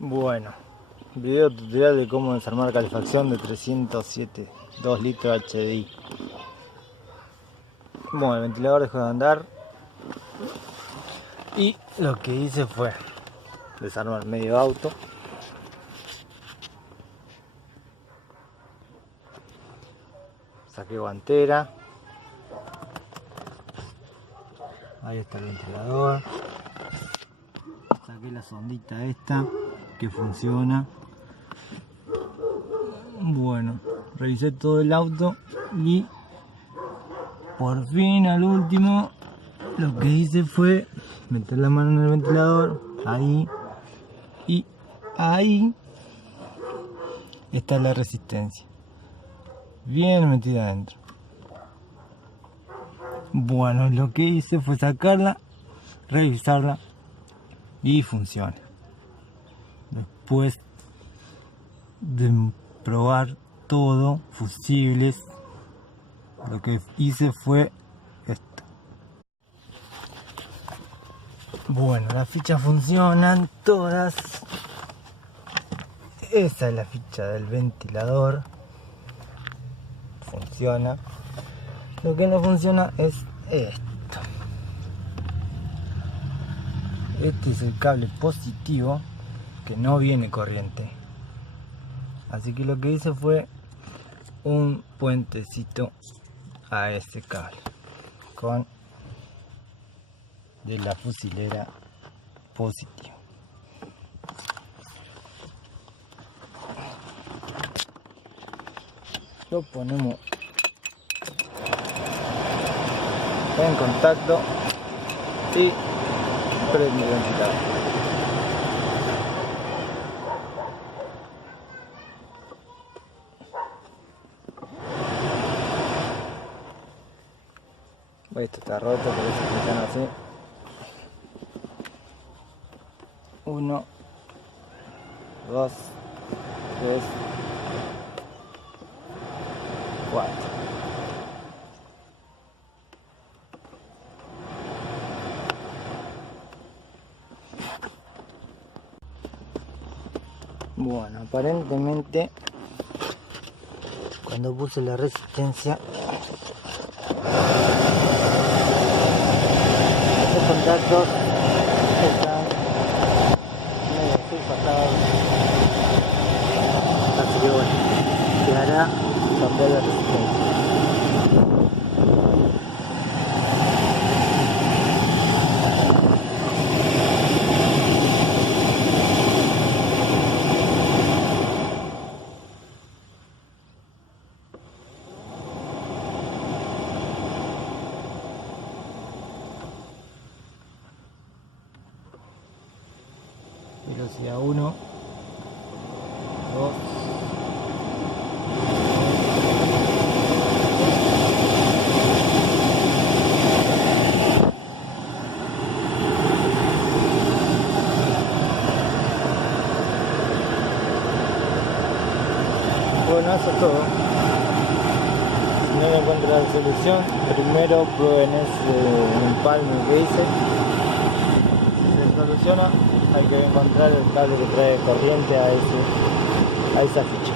Bueno, video tutorial de cómo desarmar calefacción de 307 2 litros HDI. Bueno, el ventilador dejó de andar y lo que hice fue desarmar medio auto, saqué guantera, ahí está el ventilador, saqué la sondita esta que funciona. Bueno, revisé todo el auto y por fin al último lo que hice fue meter la mano en el ventilador, ahí, y ahí está la resistencia bien metida adentro. Bueno, lo que hice fue sacarla, revisarla y funciona. Después de probar todo, fusibles, lo que hice fue esto. Bueno, las fichas funcionan todas. Esa es la ficha del ventilador, funciona. Lo que no funciona es esto. Este es el cable positivo que no viene corriente, así que lo que hice fue un puentecito a ese cable con de la fusilera positiva. Lo ponemos en contacto y prende el ventilador. Esto está roto, por eso funciona así. 1, 2, 3, 4. Bueno, aparentemente cuando puse la resistencia, los contactos están medio sulfatados, así que bueno, quedará cambiar la resistencia. Velocidad 1, 2, bueno, eso es todo. Si no encuentran la solución, primero prueben ese empalme que hice. Si se soluciona, hay que encontrar el cable que trae corriente a esa ficha.